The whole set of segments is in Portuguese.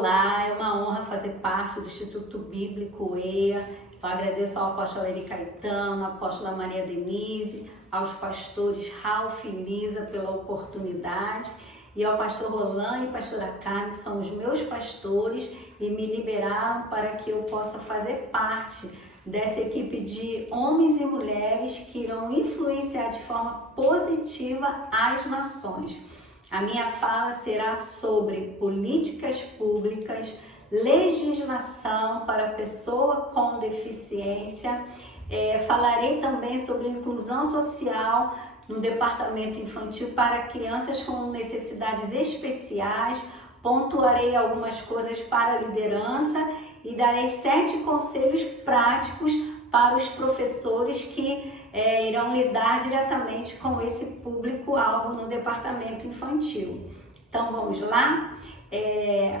Olá, é uma honra fazer parte do Instituto Bíblico EA. Eu agradeço ao apóstolo Eri Caetano, à apóstola Maria Denise, aos pastores Ralph e Lisa pela oportunidade e ao pastor Roland e pastora Carmen, que são os meus pastores e me liberaram para que eu possa fazer parte dessa equipe de homens e mulheres que irão influenciar de forma positiva as nações. A minha fala será sobre políticas públicas, legislação para a pessoa com deficiência. Falarei também sobre inclusão social no departamento infantil para crianças com necessidades especiais. Pontuarei algumas coisas para a liderança e darei 7 conselhos práticos para os professores que irão lidar diretamente com esse público-alvo no departamento infantil. Então vamos lá?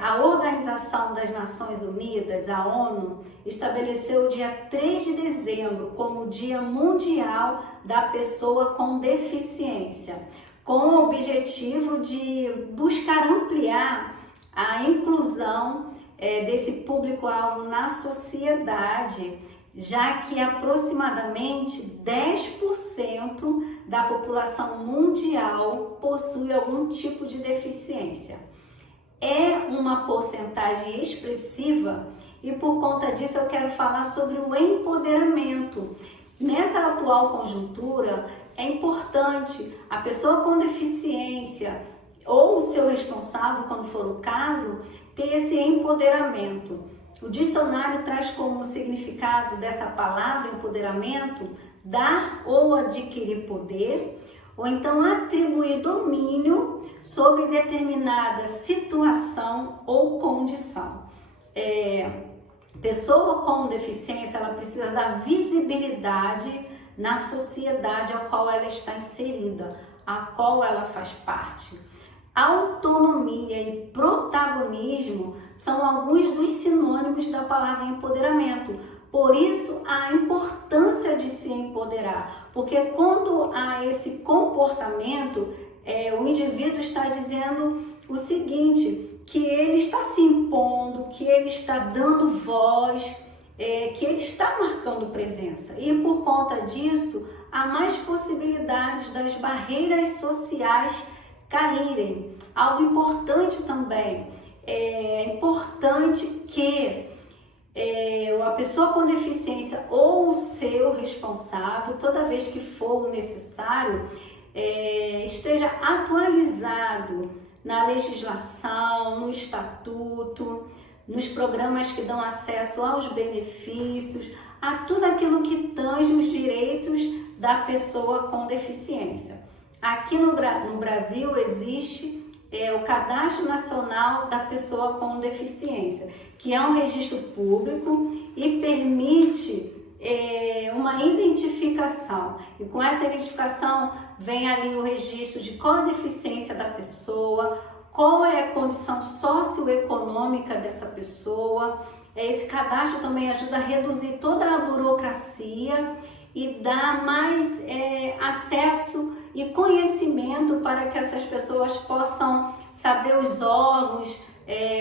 A Organização das Nações Unidas, a ONU, estabeleceu o dia 3 de dezembro como Dia Mundial da Pessoa com Deficiência, com o objetivo de buscar ampliar a inclusão desse público-alvo na sociedade, já que aproximadamente 10% da população mundial possui algum tipo de deficiência. É uma porcentagem expressiva e por conta disso eu quero falar sobre o empoderamento. Nessa atual conjuntura é importante a pessoa com deficiência ou o seu responsável, quando for o caso, ter esse empoderamento. O dicionário traz como significado dessa palavra empoderamento dar ou adquirir poder, ou então atribuir domínio sobre determinada situação ou condição. Pessoa com deficiência, ela precisa dar visibilidade na sociedade a qual ela está inserida, a qual ela faz parte. Autonomia e protagonismo são alguns dos sinônimos da palavra empoderamento. Por isso, a importância de se empoderar, porque quando há esse comportamento, o indivíduo está dizendo o seguinte, que ele está se impondo, que ele está dando voz, que ele está marcando presença. E por conta disso, há mais possibilidades das barreiras sociais caírem. Algo importante também, é importante que a pessoa com deficiência ou o seu responsável, toda vez que for necessário, esteja atualizado na legislação, no estatuto, nos programas que dão acesso aos benefícios, a tudo aquilo que tange os direitos da pessoa com deficiência. Aqui no Brasil existe o Cadastro Nacional da Pessoa com Deficiência, que é um registro público e permite uma identificação. E com essa identificação vem ali o registro de qual a deficiência da pessoa, qual é a condição socioeconômica dessa pessoa. Esse cadastro também ajuda a reduzir toda a burocracia e dá mais acesso e conhecimento para que essas pessoas possam saber os órgãos,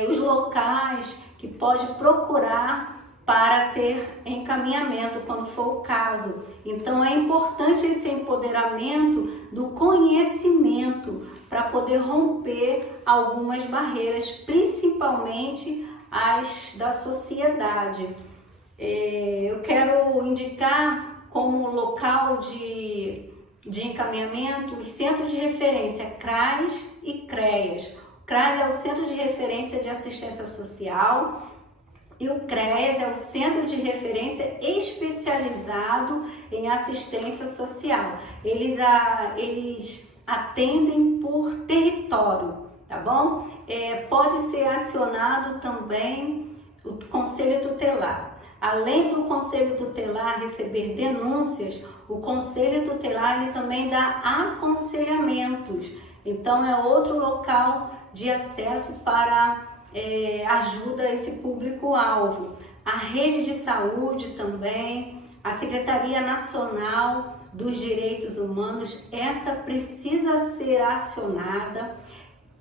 os locais que pode procurar para ter encaminhamento quando for o caso. Então é importante esse empoderamento do conhecimento para poder romper algumas barreiras, principalmente as da sociedade. Eu quero indicar como local de encaminhamento os centros de referência CRAS e CREAS. O CRAS é o Centro de Referência de Assistência Social e o CREAS é o Centro de Referência Especializado em Assistência Social. Eles atendem por território, tá bom? Pode ser acionado também o Conselho Tutelar. Além do Conselho Tutelar receber denúncias, o Conselho Tutelar ele também dá aconselhamentos. Então é outro local de acesso para ajuda a esse público-alvo. A Rede de Saúde também, a Secretaria Nacional dos Direitos Humanos, essa precisa ser acionada.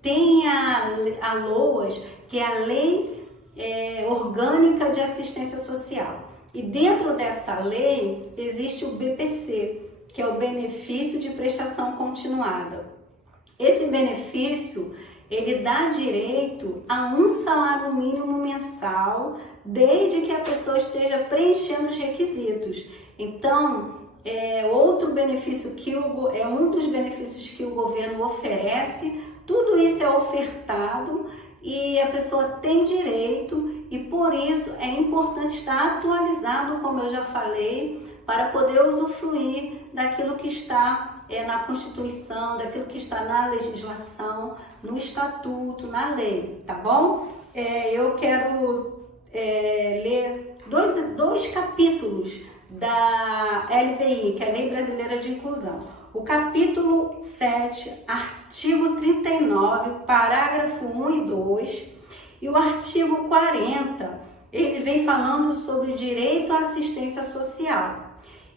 tem a LOAS, que é a Lei Orgânica de Assistência Social. E dentro dessa lei existe o BPC, que é o Benefício de Prestação Continuada. Esse benefício, ele dá direito a um salário mínimo mensal, desde que a pessoa esteja preenchendo os requisitos. Então, outro benefício é um dos benefícios que o governo oferece. Tudo isso é ofertado e a pessoa tem direito, e por isso é importante estar atualizado, como eu já falei, para poder usufruir daquilo que está na Constituição, daquilo que está na legislação, no estatuto, na lei, tá bom? Eu quero ler dois capítulos da LBI, que é a Lei Brasileira de Inclusão. O capítulo 7, artigo 39, parágrafo 1 e 2, e o artigo 40, ele vem falando sobre o direito à assistência social.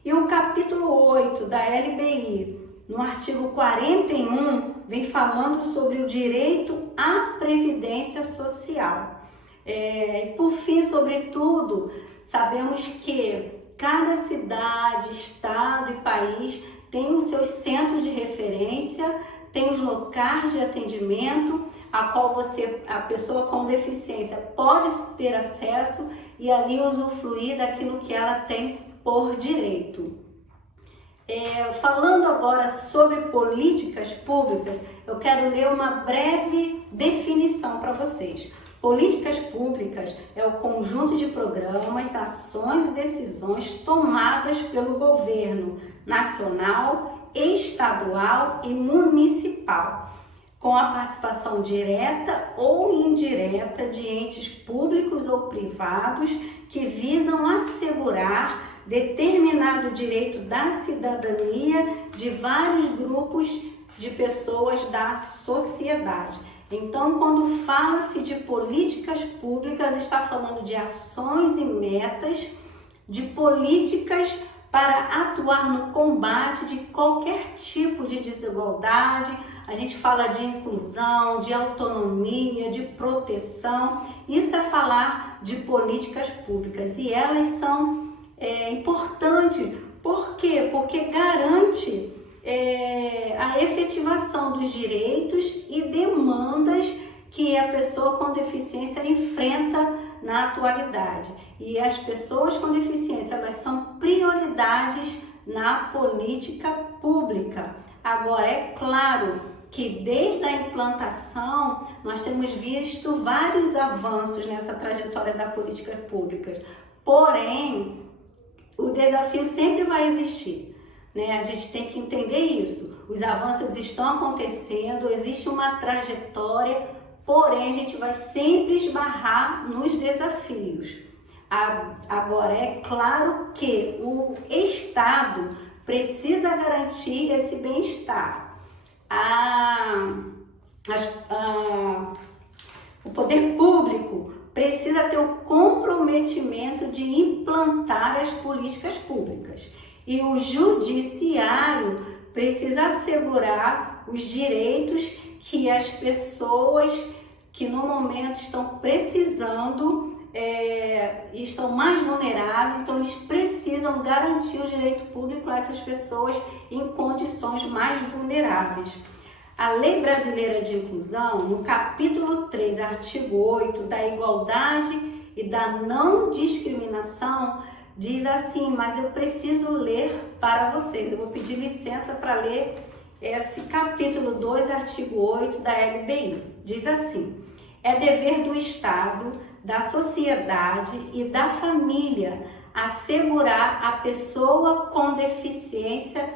E o capítulo 8 da LBI, no artigo 41, vem falando sobre o direito à previdência social. E por fim, sobretudo, sabemos que cada cidade, estado e país tem os seus centros de referência, tem os locais de atendimento, a qual a pessoa com deficiência pode ter acesso e ali usufruir daquilo que ela tem por direito. Falando agora sobre políticas públicas, eu quero ler uma breve definição para vocês. Políticas públicas é o conjunto de programas, ações e decisões tomadas pelo governo nacional, estadual e municipal, com a participação direta ou indireta de entes públicos ou privados que visam assegurar determinado direito da cidadania de vários grupos de pessoas da sociedade. Então, quando fala-se de políticas públicas, está falando de ações e metas, de políticas para atuar no combate de qualquer tipo de desigualdade. A gente fala de inclusão, de autonomia, de proteção. Isso é falar de políticas públicas e elas são importantes. Por quê? Porque garante a efetivação dos direitos e demandas que a pessoa com deficiência enfrenta na atualidade. E as pessoas com deficiência, elas são prioridades na política pública. Agora, é claro que desde a implantação nós temos visto vários avanços nessa trajetória da política pública. Porém, o desafio sempre vai existir, né? A gente tem que entender isso. Os avanços estão acontecendo, existe uma trajetória, porém a gente vai sempre esbarrar nos desafios. Agora, é claro que o Estado precisa garantir esse bem-estar. O poder público precisa ter o comprometimento de implantar as políticas públicas. E o judiciário precisa assegurar os direitos que as pessoas que no momento estão precisando estão mais vulneráveis, então eles precisam garantir o direito público a essas pessoas em condições mais vulneráveis. A Lei Brasileira de Inclusão, no capítulo 3, artigo 8, da igualdade e da não discriminação, diz assim, mas eu preciso ler para vocês, eu vou pedir licença para ler esse capítulo 2, artigo 8 da LBI. Diz assim: é dever do Estado, da sociedade e da família assegurar a pessoa com deficiência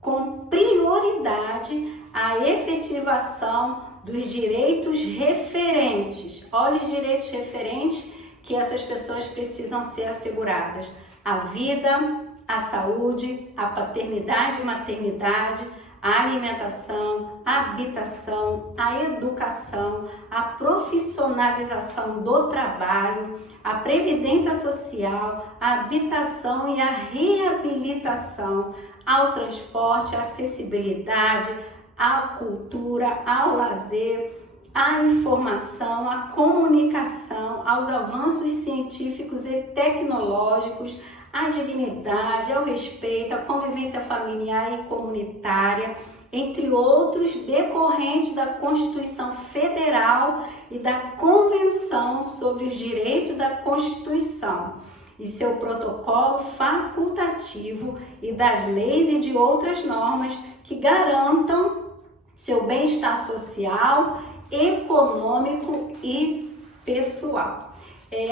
com prioridade a efetivação dos direitos referentes. Olha os direitos referentes que essas pessoas precisam ser asseguradas: a vida, a saúde, a paternidade e maternidade, a alimentação, a habitação, a educação, a profissionalização do trabalho, a previdência social, a habitação e a reabilitação, ao transporte, à acessibilidade, à cultura, ao lazer, à informação, à comunicação, aos avanços científicos e tecnológicos, à dignidade, ao respeito, à convivência familiar e comunitária, entre outros, decorrentes da Constituição Federal e da Convenção sobre os Direitos da Constituição e seu protocolo facultativo e das leis e de outras normas que garantam seu bem-estar social, econômico e pessoal.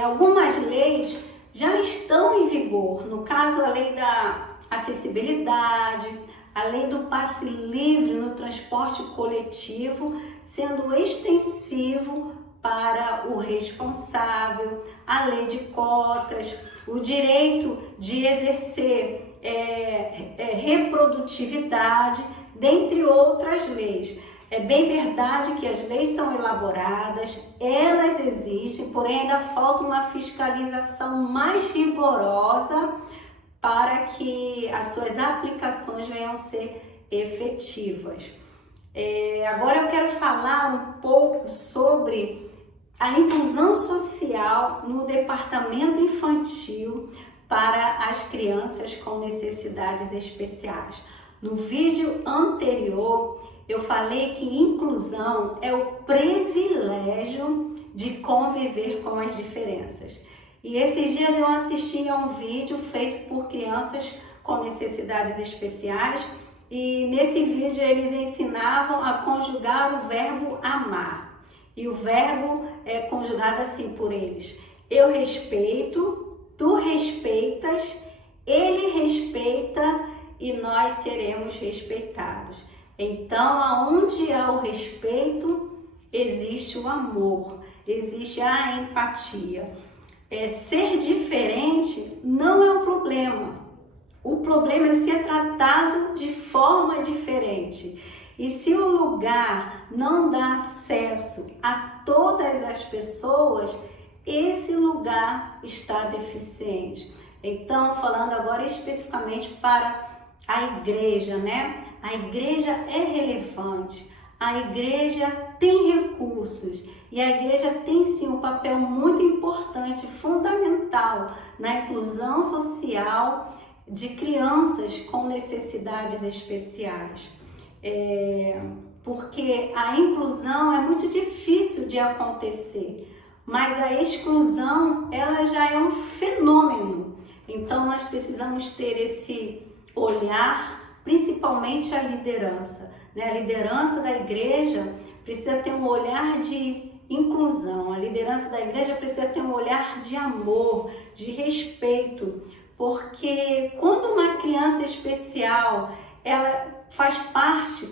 Algumas leis já estão em vigor, no caso a lei da acessibilidade, a lei do passe livre no transporte coletivo, sendo extensivo para o responsável, a lei de cotas, o direito de exercer reprodutividade, dentre outras leis. É bem verdade que as leis são elaboradas, elas existem, porém ainda falta uma fiscalização mais rigorosa para que as suas aplicações venham a ser efetivas. Agora eu quero falar um pouco sobre a inclusão social no departamento infantil para as crianças com necessidades especiais. No vídeo anterior, eu falei que inclusão é o privilégio de conviver com as diferenças. E esses dias eu assisti a um vídeo feito por crianças com necessidades especiais e nesse vídeo eles ensinavam a conjugar o verbo amar. E o verbo é conjugado assim por eles: eu respeito, tu respeitas, ele respeita e nós seremos respeitados. Então, aonde há o respeito, existe o amor, existe a empatia. Ser diferente não é o problema. O problema é ser tratado de forma diferente. E se o lugar não dá acesso a todas as pessoas, esse lugar está deficiente. Então, falando agora especificamente para a igreja, né? A igreja é relevante, a igreja tem recursos e a igreja tem sim um papel muito importante, fundamental na inclusão social de crianças com necessidades especiais. Porque a inclusão é muito difícil de acontecer, mas a exclusão ela já é um fenômeno. Então nós precisamos ter esse olhar, principalmente a liderança, né? A liderança da igreja precisa ter um olhar de inclusão, a liderança da igreja precisa ter um olhar de amor, de respeito, porque quando uma criança especial, ela faz parte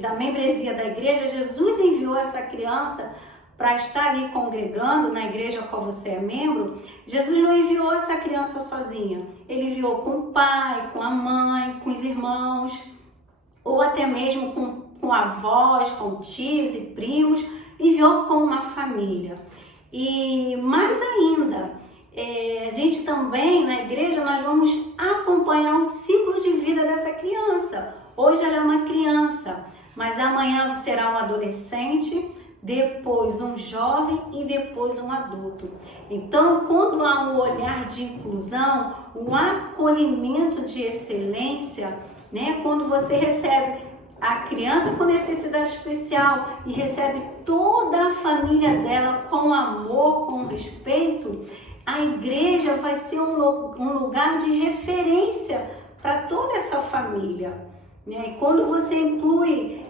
da membresia da igreja, Jesus enviou essa criança para estar ali congregando na igreja a qual você é membro. Jesus não enviou essa criança sozinha, ele enviou com o pai, com a mãe, com os irmãos, ou até mesmo com avós, com tios e primos, enviou com uma família. E mais ainda, a gente também, na igreja, nós vamos acompanhar o ciclo de vida dessa criança. Hoje ela é uma criança, mas amanhã será um adolescente, depois um jovem e depois um adulto. Então, quando há um olhar de inclusão, um acolhimento de excelência, né? Quando você recebe a criança com necessidade especial e recebe toda a família dela com amor, com respeito, a igreja vai ser um lugar de referência para toda essa família, né? E quando você inclui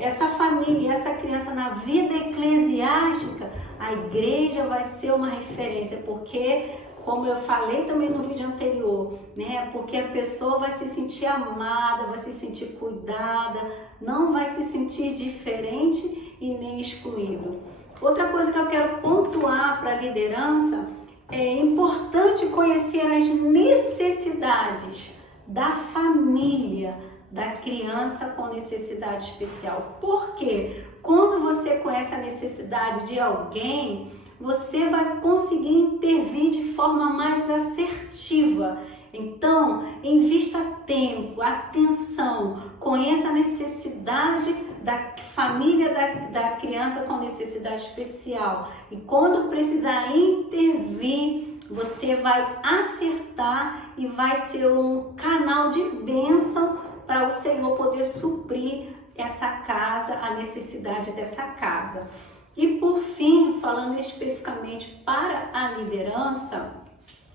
essa família, essa criança na vida eclesiástica, a igreja vai ser uma referência, porque, como eu falei também no vídeo anterior, né? Porque a pessoa vai se sentir amada, vai se sentir cuidada, não vai se sentir diferente e nem excluído. Outra coisa que eu quero pontuar para a liderança, é importante conhecer as necessidades da família, da criança com necessidade especial. Porque quando você conhece a necessidade de alguém, você vai conseguir intervir de forma mais assertiva. Então, invista tempo, atenção, conheça a necessidade da família da criança com necessidade especial. E quando precisar intervir, você vai acertar e vai ser um canal de bênção para o Senhor poder suprir essa casa, a necessidade dessa casa. E por fim, falando especificamente para a liderança,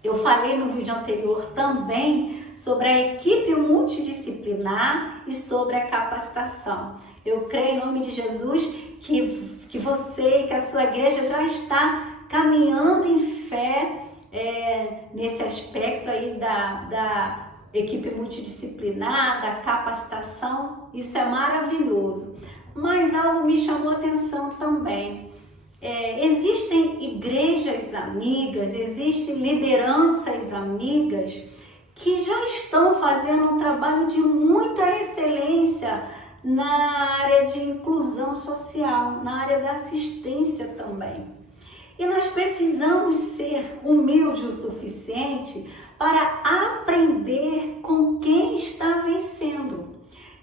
eu falei no vídeo anterior também sobre a equipe multidisciplinar e sobre a capacitação. Eu creio em nome de Jesus que você, que a sua igreja já está caminhando em fé nesse aspecto aí da equipe multidisciplinar, da capacitação. Isso é maravilhoso. Mas algo me chamou a atenção também. Existem igrejas amigas, existem lideranças amigas que já estão fazendo um trabalho de muita excelência na área de inclusão social, na área da assistência também. E nós precisamos ser humildes o suficiente para aprender com quem está vencendo.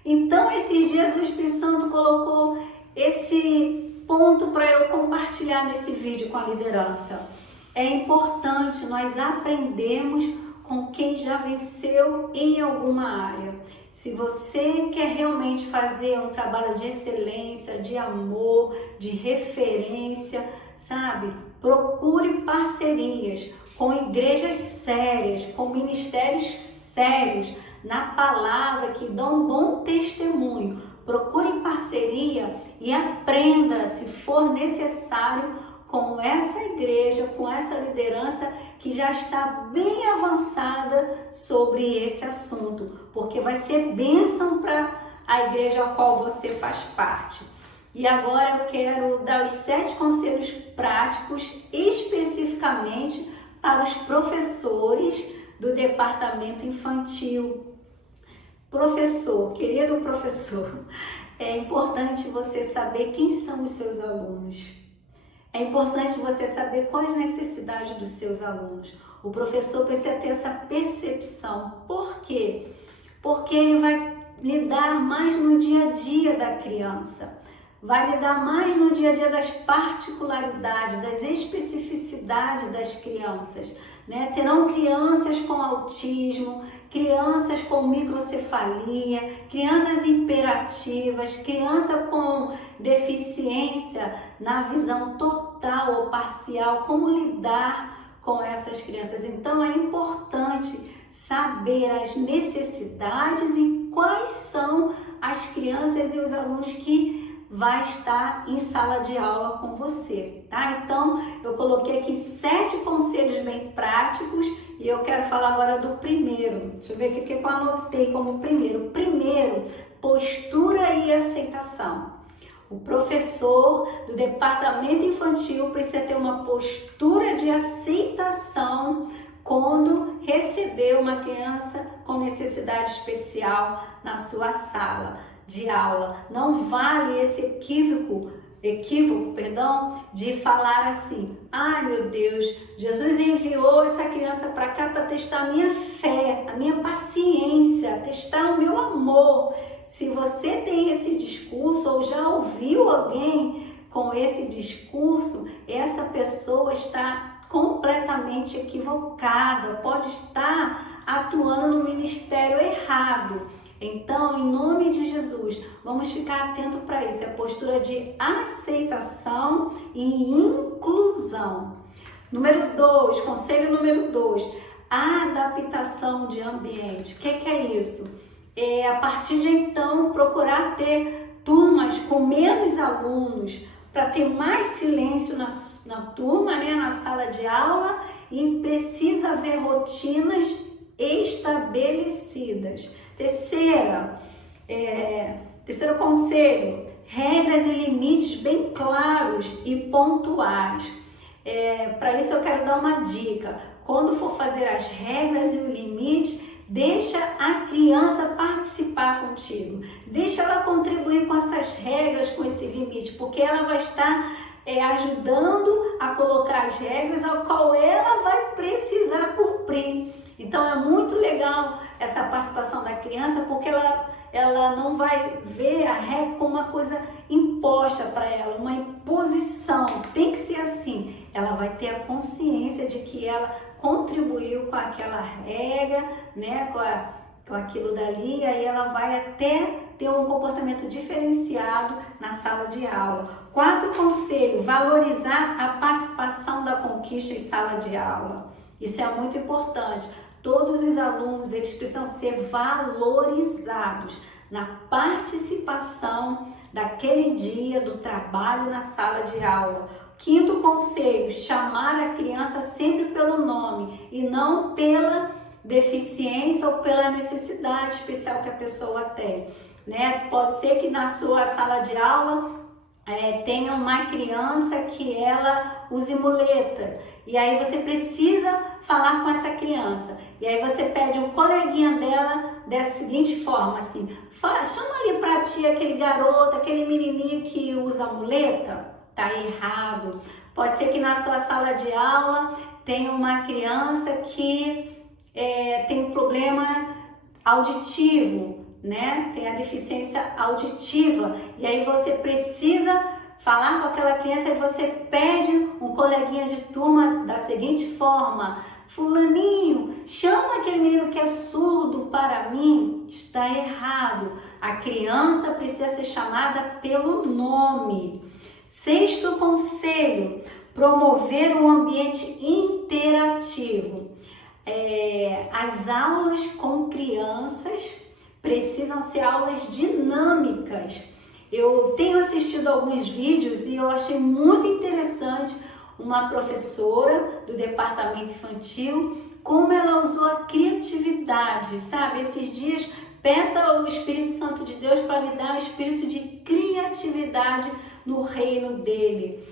Então, esses dias o Espírito Santo colocou esse ponto para eu compartilhar nesse vídeo com a liderança. É importante nós aprendermos com quem já venceu em alguma área. Se você quer realmente fazer um trabalho de excelência, de amor, de referência, sabe? Procure parcerias com igrejas sérias, com ministérios sérios, na palavra, que dão um bom testemunho. Procure parceria e aprenda, se for necessário, com essa igreja, com essa liderança que já está bem avançada sobre esse assunto, porque vai ser bênção para a igreja a qual você faz parte. E agora eu quero dar os 7 conselhos práticos especificamente para os professores do departamento infantil. Professor, querido professor, é importante você saber quem são os seus alunos. É importante você saber quais as necessidades dos seus alunos. O professor precisa ter essa percepção. Por quê? Porque ele vai lidar mais no dia a dia da criança. Vai lidar mais no dia a dia das particularidades, das especificidades das crianças, né? Terão crianças com autismo, crianças com microcefalia, crianças hiperativas, criança com deficiência na visão total ou parcial, como lidar com essas crianças. Então é importante saber as necessidades e quais são as crianças e os alunos que vai estar em sala de aula com você, tá? Então, eu coloquei aqui 7 conselhos bem práticos e eu quero falar agora do primeiro. Deixa eu ver aqui o que eu anotei como primeiro. Primeiro, postura e aceitação. O professor do departamento infantil precisa ter uma postura de aceitação quando receber uma criança com necessidade especial na sua sala de aula. Não vale esse equívoco, de falar assim: ai meu Deus, Jesus enviou essa criança para cá para testar a minha fé, a minha paciência, testar o meu amor. Se você tem esse discurso ou já ouviu alguém com esse discurso, essa pessoa está completamente equivocada, pode estar atuando no ministério errado. Então, em nome de Jesus, vamos ficar atento para isso. É a postura de aceitação e inclusão. Número 2, conselho número 2, adaptação de ambiente. O que é isso? A partir de então, procurar ter turmas com menos alunos, para ter mais silêncio na turma, né, na sala de aula, e precisa haver rotinas estabelecidas. Terceiro conselho, regras e limites bem claros e pontuais. Para isso eu quero dar uma dica. Quando for fazer as regras e o limite, deixa a criança participar contigo. Deixa ela contribuir com essas regras, com esse limite, porque ela vai estar ajudando a colocar as regras ao qual ela vai precisar cumprir. Então é muito legal essa participação da criança, porque ela não vai ver a regra como uma coisa imposta para ela, uma imposição, tem que ser assim. Ela vai ter a consciência de que ela contribuiu com aquela regra, né, com aquilo dali, e aí ela vai até ter um comportamento diferenciado na sala de aula. 4 conselhos: valorizar a participação da conquista em sala de aula. Isso é muito importante. Todos os alunos, eles precisam ser valorizados na participação daquele dia do trabalho na sala de aula. 5º conselho: chamar a criança sempre pelo nome e não pela deficiência ou pela necessidade especial que a pessoa tem, né? Pode ser que na sua sala de aula tenha uma criança que ela use muleta, e aí você precisa falar com essa criança, e aí você pede um coleguinha dela dessa seguinte forma, assim: chama ali pra ti aquele garoto, aquele menininho que usa muleta. Tá errado. Pode ser que na sua sala de aula tenha uma criança que tem um problema auditivo, né? Tem a deficiência auditiva, e aí você precisa falar com aquela criança, e você pede um coleguinha de turma da seguinte forma: fulaninho, chama aquele menino que é surdo para mim. Está errado. A criança precisa ser chamada pelo nome. 6º conselho: promover um ambiente interativo. As aulas com crianças precisam ser aulas dinâmicas. Eu tenho assistido alguns vídeos e eu achei muito interessante uma professora do departamento infantil, como ela usou a criatividade, sabe? Esses dias, peça ao Espírito Santo de Deus para lhe dar um espírito de criatividade no reino dele.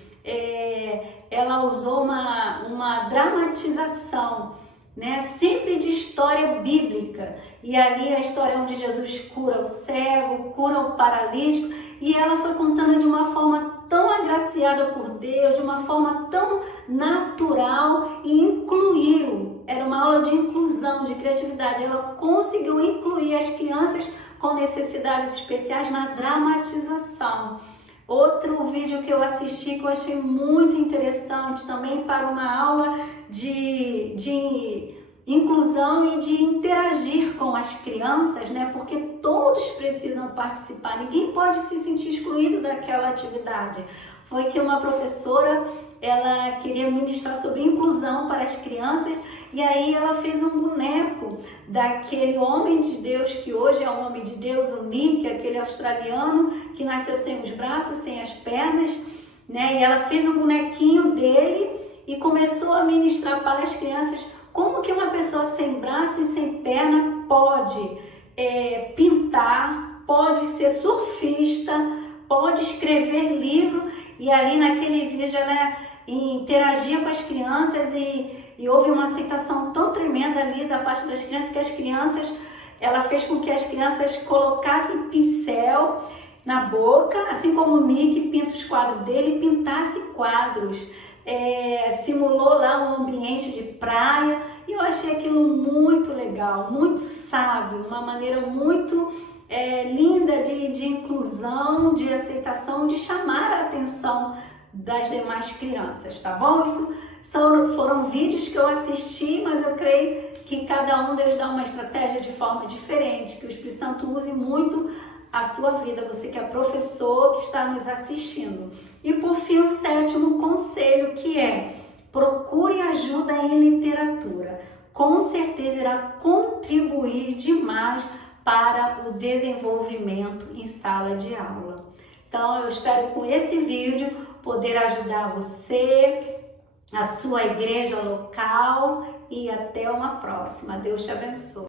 Ela usou uma dramatização, né? Sempre de história bíblica. E ali a história onde Jesus cura o cego, cura o paralítico, e ela foi contando de uma forma tão agraciada por Deus, de uma forma tão natural, e incluiu. Era uma aula de inclusão, de criatividade. Ela conseguiu incluir as crianças com necessidades especiais na dramatização. Outro vídeo que eu assisti que eu achei muito interessante também para uma aula de inclusão e de interagir com as crianças, né? Porque todos precisam participar, ninguém pode se sentir excluído daquela atividade. Foi que uma professora, ela queria ministrar sobre inclusão para as crianças, e aí ela fez um boneco daquele homem de Deus, que hoje é um homem de Deus, o Nick, aquele australiano que nasceu sem os braços, sem as pernas, né? E ela fez um bonequinho dele e começou a ministrar para as crianças como que uma pessoa sem braço e sem perna pode pintar, pode ser surfista, pode escrever livro. E ali naquele vídeo ela interagia com as crianças e houve uma aceitação tão tremenda ali da parte das crianças, que as crianças, ela fez com que as crianças colocassem pincel na boca, assim como o Nick pinta os quadros dele, pintasse quadros. Simulou lá um ambiente de praia, e eu achei aquilo muito legal, muito sábio, uma maneira muito linda de inclusão, de aceitação, de chamar a atenção das demais crianças, tá bom? Isso foram vídeos que eu assisti, mas eu creio que cada um Deus dá uma estratégia de forma diferente, que o Espírito Santo use muito a sua vida, você que é professor, que está nos assistindo. E por fim, o 7º conselho, que é: procure ajuda em literatura. Com certeza irá contribuir demais para o desenvolvimento em sala de aula. Então, eu espero com esse vídeo poder ajudar você, a sua igreja local, e até uma próxima. Deus te abençoe.